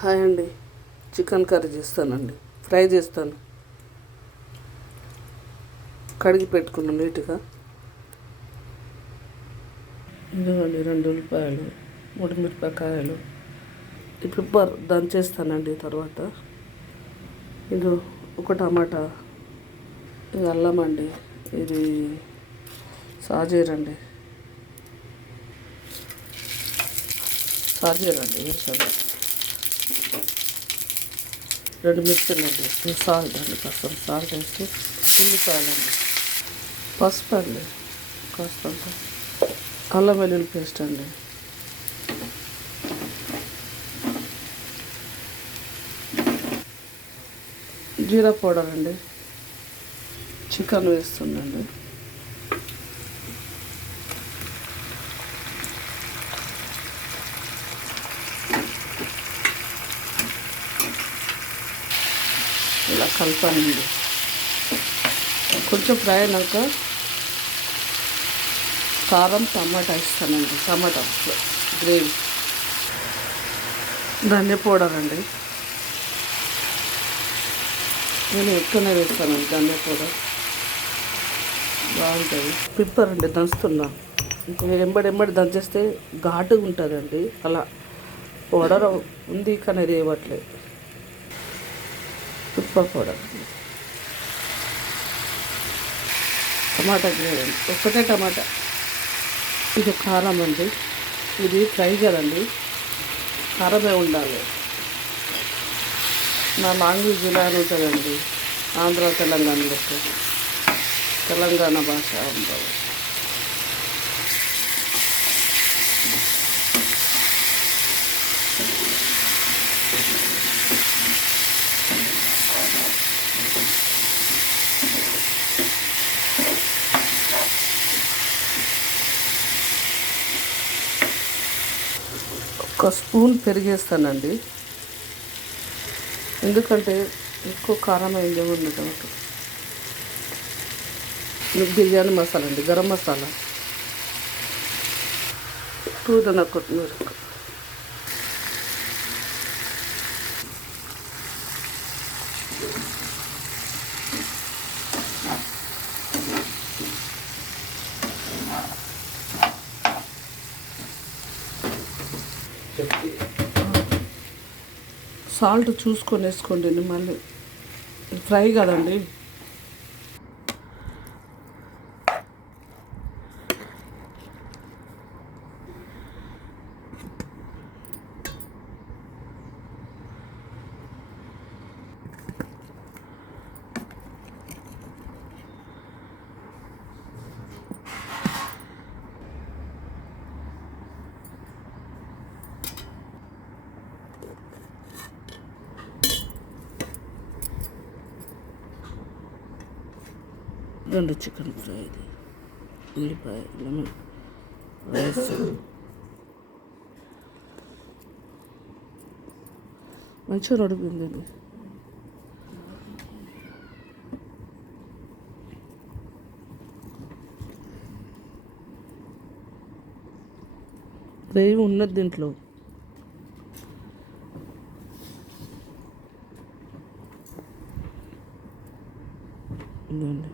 Hi అండి. Chicken curry చేస్తానండి. Fry చేస్తాను. కడిగి పెట్టుకున్నాను నీట్గా. ఇదిగోండి 2 ఉల్లిపాయలు, 3 మిరపకాయలు, ఈ పెప్పర్ దంచేస్తానండి. తర్వాత ఇది ఒక టమాటా, ఇది అల్లం అండి, ఇది సాజీరండి వేసాను. 2 మిర్చిలు అండి, సాల్ట్ అండి, కాస్త సాల్ట్ వేసి ఉల్లిపాయలండి, పసుపు అండి, కాస్త అల్లం వెల్లుల్లి పేస్ట్ అండి, జీరా పౌడర్ అండి, చికెన్ వేస్తుందండి, ఇలా కలపానండి. కొంచెం ఫ్రై అయినాక కారం టమాటా ఇస్తానండి, టమాటా గ్రేవీ, ధనియా పౌడర్ అండి, నేను ఎక్కువనే వేస్తానండి ధనియా పౌడర్, బాగుంటుంది. పెప్పర్ అండి దంచుతున్నా, ఇంకా ఎంబడి దంచేస్తే ఘాటుగా ఉంటుందండి. అలా పౌడర్ ఉంది కానీ అది ఇవ్వట్లేదు. పెప్పర్ పౌడర్, టమాటా గ్రేవీ అండి, ఒకటే టమాటా. ఇది కారం అండి, ఇది ఫ్రై కదండి, కారమే ఉండాలి. నా లాంగ్వేజ్ ఇలా ఉంటుందండి, ఆంధ్ర తెలంగాణలో, తెలంగాణ భాష ఉంటుంది. ఒక స్పూన్ పెరిగేస్తానండి, ఎందుకంటే ఎక్కువ కారం అయింది ఉన్నట్టు. బిర్యానీ మసాలా అండి, గరం మసాలా, పుదీనా కొత్తిమీర, సాల్ట్ చూసుకొని వేసుకోండి. మళ్ళీ ఫ్రై కదండి. రెండు చికెన్ ఫ్రై, ఉల్లిపాయ, లెమన్, రైస్, మంచిగా ఉడికిందండి. గ్రేవీ ఉన్నది దీంట్లో. ఇదండి